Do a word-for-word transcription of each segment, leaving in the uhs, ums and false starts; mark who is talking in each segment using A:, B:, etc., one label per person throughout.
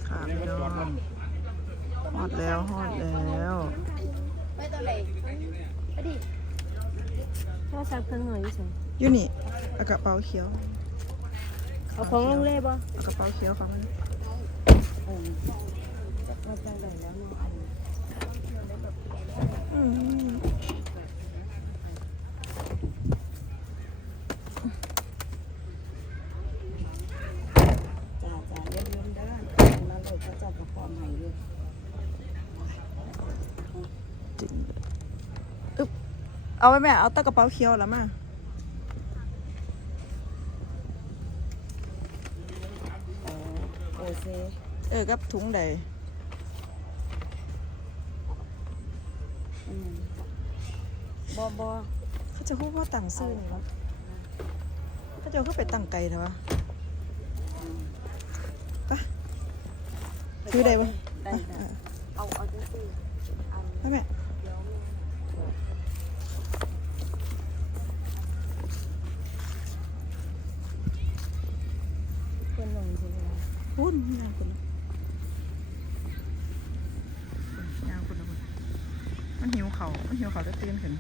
A: ค่ะพี่น้องฮอดแล้วฮอดแล้ว
B: ไปตอนไหนไปดิโทรศัพท์เครื่องหน่อยอยู่ไส
A: อยู่นี่เอากระเป๋าเขียว
B: เอาของลงเล่บ่
A: เอากระเป๋าเขียวของมัน
B: ว่าจังได๋แล้ว
A: อืม
B: จ้าจ้าเริ่มๆเด้อมาเลยเขาจะกับพร้อมให้อยู่
A: จริงอึ๊บเอาไว้แม่เอาตะกระเป๋าเขียวแล้วมา
B: โอเค
A: เออกับถุงใด
B: อืมบ่บ่
A: เขาจะพูดว่าต่างซื้อนี่วะเขาจะเขาไปตั้งไกลเถอะวะปะซื้อได้ปะ
B: ได้เอาเอาจังซี่อัน
A: ไม่แม่
B: เพิ่นลงสิว่า
A: พูดยางคุณยางคุณนะคุณมันหิวเขามันหิวเขาจะตื่นขึ้น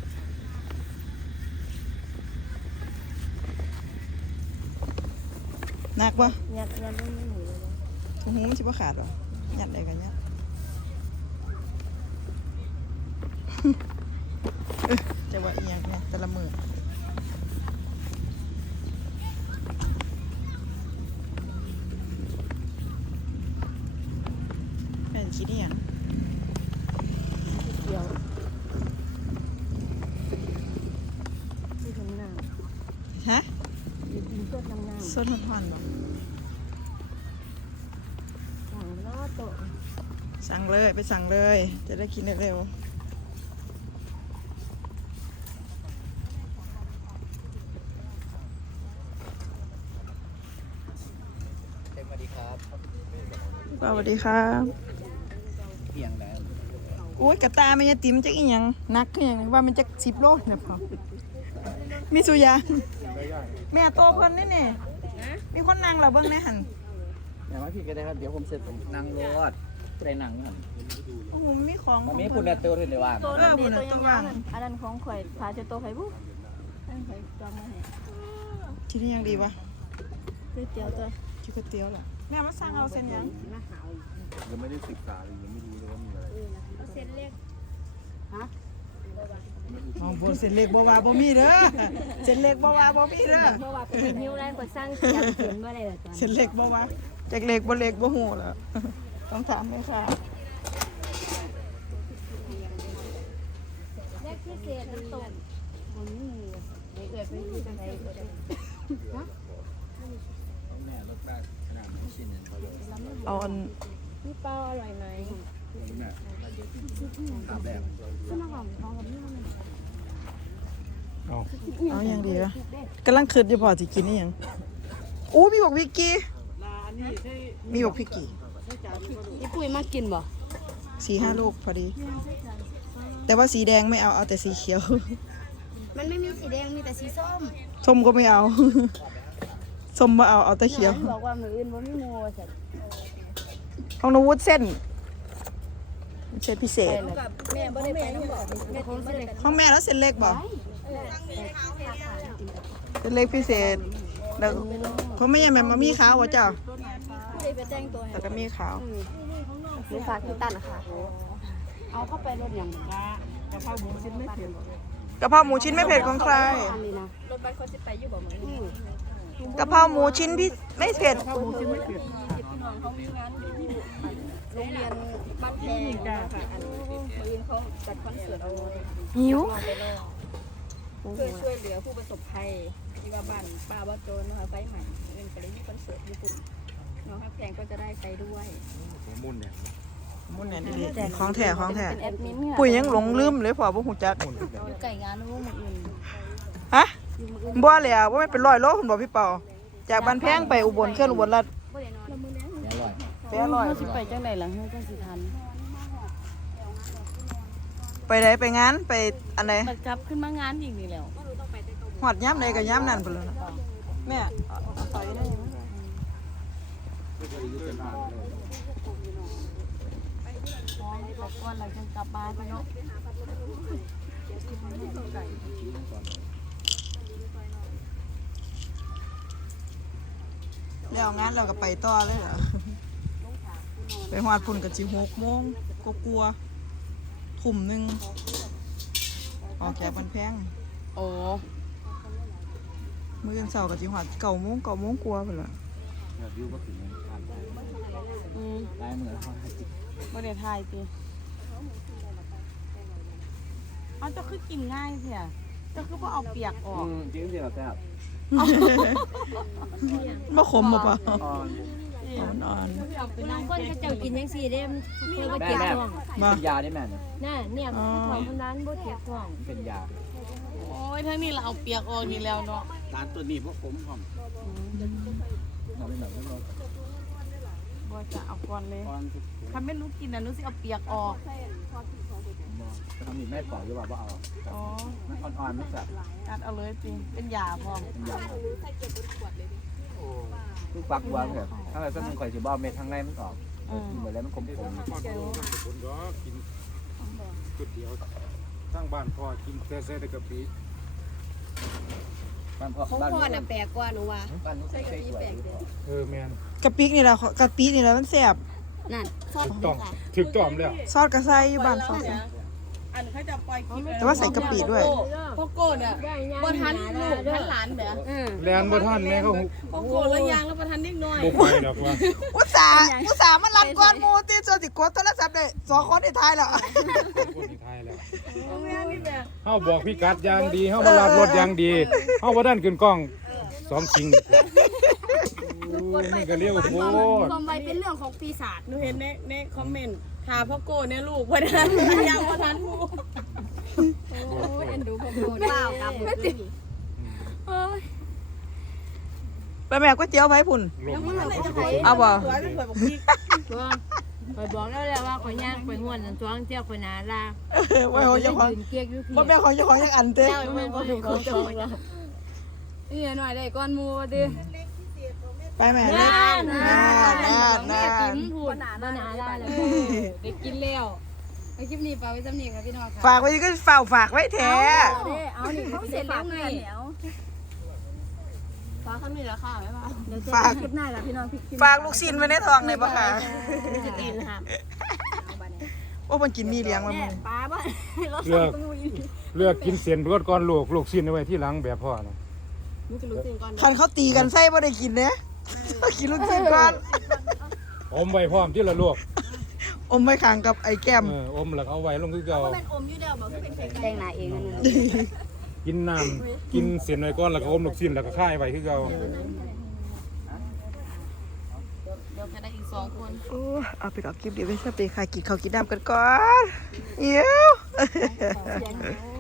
A: หนักปะ
B: ยัดยัดลงในหมูเลย
A: ถุงหูมันชิบะขาดหรอยัดได้กันยัดจะว่าอีหยังเนี่ยแต่ละมือแม่จะคิดอีหยัง
B: เดียวที่ทำน้ำ
A: ฮะ
B: อยู่กินเพื่อทำน้ำ
A: ส้นทอนๆบ่
B: สั่งล้อโตะ
A: สั่งเลยไปสั่งเลยจะได้กินเร็ว
C: สวัสดีครับ
A: สวัสดีครับ
C: เพียงแล้ว
A: โอ้ยกระตามันจะติ๋มจะอีหยังนักคือหยังว่ามันจะสิบโลเนี่ยพอมีสุยาแม่โตเพิ่นนี่นี่มีคนนั่งเราเบิ่งในหัน
C: อย่ามาพี่ก็ได้ครับเดี๋ยวผมเสร็จผมนั่งรถได้นั่งหัน
A: โอ้โหมีของ
C: มันมีคุณแม่ตัวที่ไหนว่าง
B: โตนั่นดีตัวยังยังอันนั้นของข่อยพาจะโตไข่บุอันนั้นข่อยจองมาให้
A: กินยังดีวะ
B: ก๋วยเตี๋ยวตัว
A: กินก๋วยเตี๋ยวเหรอแม่มาสั่งเอาเส้นยัง
D: ยังไม่ได้ศึกษาเลยยังไม่รู้เลยว่ามีอะไร
B: เอาเส้นเล็กฮะ
A: อ๋อบ่เส้นเล็กบ่ว่าบ่มีเด้อเส้นเล็กบ่ว่าบ่มีเด้อ
B: เพราะว่าเป็นนิ้วแรงกว่าสร้างยำเขียนว่าอะไรล่ะตอน
A: เส้นเล็กบ่ว่าจักเล็กบ่เล็กบ่ฮู้ล่ะต้องถามแม่ค่ะ
B: แรกพิเศษน้ำตกบนนี้มีเกิดเป็นที่ไหนฮะ
C: แม่รถได้ขนาดไม่ชินเนี่ย
A: เอาอัน
B: พี่เป้าอร่อยไหม
C: แม่ตามแบบ
B: ก็น้ำหอมทองกับนี่มัน
D: เอา
A: เอายังดีวะกำลังคิดอยู่พอสิกินอีหยังอู้มีบอกวิกกี้มีบอกพิกกี้
B: พี่ปุ้ยมากินบ่
A: สี่ห้าลูกพอดี แต่ว่าสีแดงไม่เอาเอาแต่สีเขียว
B: มันไม่มีสีแดงมีแต่สีส้ม
A: ส้มก็ไม่เอา ส้มมาเอาเอาแต่เขียว
B: บอกว่ามืออื่นว่าไม่มัวสัตว์
A: ของนวุฒิเส้นเส้นพิเศษ
B: กับแม่บ่ได้ไปน้ำบอกแม่ของเส้นเล็ก
A: ของแม่แล้วเส้นเล็กบ่เส้นเล็กพิเศษแล้วเขาไม่ยังแบบมามีขาววะเจ้า
B: ผู้ใดไปแต่งตัว
A: แต่ก็มีขาว
B: หนูฝากพี่ตั้นนะคะเอาเข้าไปรถอย่างกะเพราหมูชิ้นไม่เผ็ด
A: กะเพราหมูชิ้นไม่เผ็ดของใคร
B: รถบัสเขาจะไปอยู่บ่เหมือน
A: กะเพราหมูชิ้นพี่ไม่เผ็ด
B: หมูชิ้นไม่เผ็ดพี่น้องเขามีงานอยู่โรงเรียนบ้านแพงค่ะอันนี้เขาจัดคอนเสิร์ตเอา
A: หิว
B: เพื่อช่วยเหลือผู้ประสบภัยที่ว่าบ้านป้าบ้าโจนนะคะไฟใหม่เรื่องกระดิ่งคอนเสิร์ตญี่ปุ่นน้องฮักแพงก็จะได้ไปด้วย
D: หัวมุ่นเนี่ย
A: มุ่นเนี่ยดีๆของแท้ของแท้
B: เป็นแอดมินเนี่ย
A: ปุ๋ยยังหลงลืมเลยพอบ่ฮู้จัก
B: อยู่ไก่งานรู้หมดอื่น
A: ฮะบ่แล้วว่าไม่เป็นร้อยโลคุณบ่พี่เปาจากบ้านแพงไปอุบลเคลื่อนอุบลรัฐ
B: บ่ได้นอนละมื้อนี้
C: เดี๋ยวอร่อย
A: ไปอร่อย
B: สิไปจังได๋ล่ะเฮ้ยจังสิทัน
A: ไปไหนไปงานไปอันไหน
B: มันกลับขึ้นมางานอีกนี่แล้ว
A: หอดย้ำใดก็ย้ำนั่นพุ่นเลยนะแม่เอาไปได้ไหม
C: ยุทธภาพ
B: พร้อมตกก้อนหลังจากกลับบ้านไปเนาะ
A: แล้วงานเราก็ไปต่อเลยเหรอไปฮอดพุ่นกับจิหกโมงก็กลัวทุ่มหนึ่งออกจากบันแพง
B: โอ้
A: มื้อเช้ากับจิฮอดเก้าโมงเก้าโมงกลัวาพุ่นล่ะ
C: แบบวิวก็ถึงผ่าน
B: อืม
C: ได้เหมือนเขา
B: บ่ได้ทายติเอาเจ้าคือกินง่ายเสียเจ้าคือบ่เอาเปียกออก
C: อืมจริงจริงแบบแบบ
A: บ่ขมบ่ปะ
C: อ่อน
A: อ่อนอ่อน
E: บางคนเขาเจ้ากินยังสี่เด้มเพื่อว่า
C: แม่
E: เจ็บ
C: แม่
E: ท้อง
C: เป็นยาได้แม่เนี่ย
E: น่ะเนี่ยของคนนั้นบ่เจ็บท้อง
C: เป็นยา
B: โอ้ยทั้งนี้เราเอาเปียกออกนี่แล้วเนาะ
C: ร้านตัวนี้พวกผมหอมเราเป็นแบบไม่รู้
B: บ่จะเอาก่อนเลย
C: อ่อน
B: ถ้าไม่รู้กินน่ะรู้สิเอาเปียกออก
C: ทำมีแม่ปอกอยู่ว่าว่าเอา
B: อ๋อ
C: อ่อนๆไม่สับ
B: กัดเอาเลยจริงเป็นยาพร้อม
C: เป็นยาคือปักวางแบบถ้าเราต้องคอยถือบ้าเม็ดทางในมันออกเหมือนแล้วมันคมๆ
D: คนก็กินก๋วยเตี๋ยวทั้งบ้านพ่อกินแซ่ๆในกะปิ
C: บ้านพ่อ
E: ของ
C: บ้าน
E: พ่อน่ะแปลกกว่าหนูว่า
C: บ้านนู้นใส่กะปิแปลก
D: เออแมน
A: กะปินี่ล่ะกะปินี่ล่ะมันแซ่บ
E: นั่นซอส
D: ถูกต้องถูกต้องแล้ว
A: ซอสกระไซอยู่บ้านซอสอะ
B: อันเขาจะปล่อยคลิป
A: แต่ว่าใส่กะปิด้วย
B: พ่อโก้เนี่ยบ่ทันลูกทันหลานเด้อ
E: อือ
D: แลนบ่ท่านแม่เขา
B: พ่อโก้ละยางแล้วบ่ทันนิดหน่อย
D: บุกไปหรอกว่า
A: อุตส่าห์อุตส่าห์มารับก่อนหมู่ติจนสิกดโทรศัพท์ได้สองคนในท้ายแล้ว
D: คนที่ไทยแล้ว
B: แม่นี่แม่
D: เฮาบอกพี่กัดอย่างดีเฮามารับรถอย่างดีเฮาบ่ทันขึ้นกล้องสองชิงมันก็เรียกว่าโคตร
E: ความไวเป็นเรื่องของปีศาจ
B: หนูเห็นในในคอมเมนต์ถามพ่อโก้เนี่ยลูกบ่ทันยางบ่ทันผู้
E: โอ้ยเอ็นดูพ่อโกว้าวกับไม่ติโอ้ย
A: ไปแม่ก๋วยเตี๋ยวไผพุ่น
D: ลง
A: เอาบ่
B: สวยเป็นสวยบอกพี่
E: ตัวข่อยบอกแล้วแหละว่าข่อยย่างข่อยม่วนนั่นตัวเที่ยวข่อยนาลา
A: ไว้ของเจ้าของ
E: ยืนเกียกอยู่พี่
A: บ่แม่ของเจ้าของยังอันเต้
E: เจ้าไม่บ่ถูกของเจ้าของนี่หน่อยได้ก้อนหมูดิ
A: ไปแม่
E: นั่น
A: นั่น
E: นั่น
A: นั่น
E: แม่
A: นั่น
E: ติ๋มพูดหนาหนาลาเลยได้กินแล้วไปคลิปนี้ฝากไว้สำเนียงกับพี่น้องค่ะ
A: ฝากไว้ก็ฝากฝากไว้แท้
E: เอานี่เขาเสร็จแล้วไง
B: ฟ้าข้างนี้แล้วค่ะบ๊ายบาย
A: ฝาก
E: คลิปหน้ากับพี่น้องพี่
A: ฝากลูกชิ้นไว้ในท้องเลยบ่ค่ะ
E: จะตีนค่ะ
A: โอ้มันกินมีเลี้ยงมันมึง
E: ป้าบ้า
D: เลือกเลือกกินเสียนรถก่อนลูกลูกชิ้นเอาไว้ที่หลังแบบพ่อนะ
B: มึงจะรู้จริงก่อน
A: คันเขาตีกันไส้บ่ได้กินเด้กินลูกชิ้นก่อน
D: อมไว้พร้อมที่ละลูก
A: อมไว้ข้างกับไอ้แก้ม
D: เอออมแล้วก็เอาไว้ลงคือเก่า
E: แต่งหน้าเองนั่น
D: กินน้ำกินเสียนไว้ก่อนแล้วก็อมลูกชิ้นแล้วก็ค่ายไว้คือเก่า
B: เดี๋ยวแค่ได้อีกสองคน
A: โอ้เอาไปกับคลิปเดี๋ยวไปสเปรย์ค่ะกินข้าวกินน้ำกันก่อนเดี๋ยว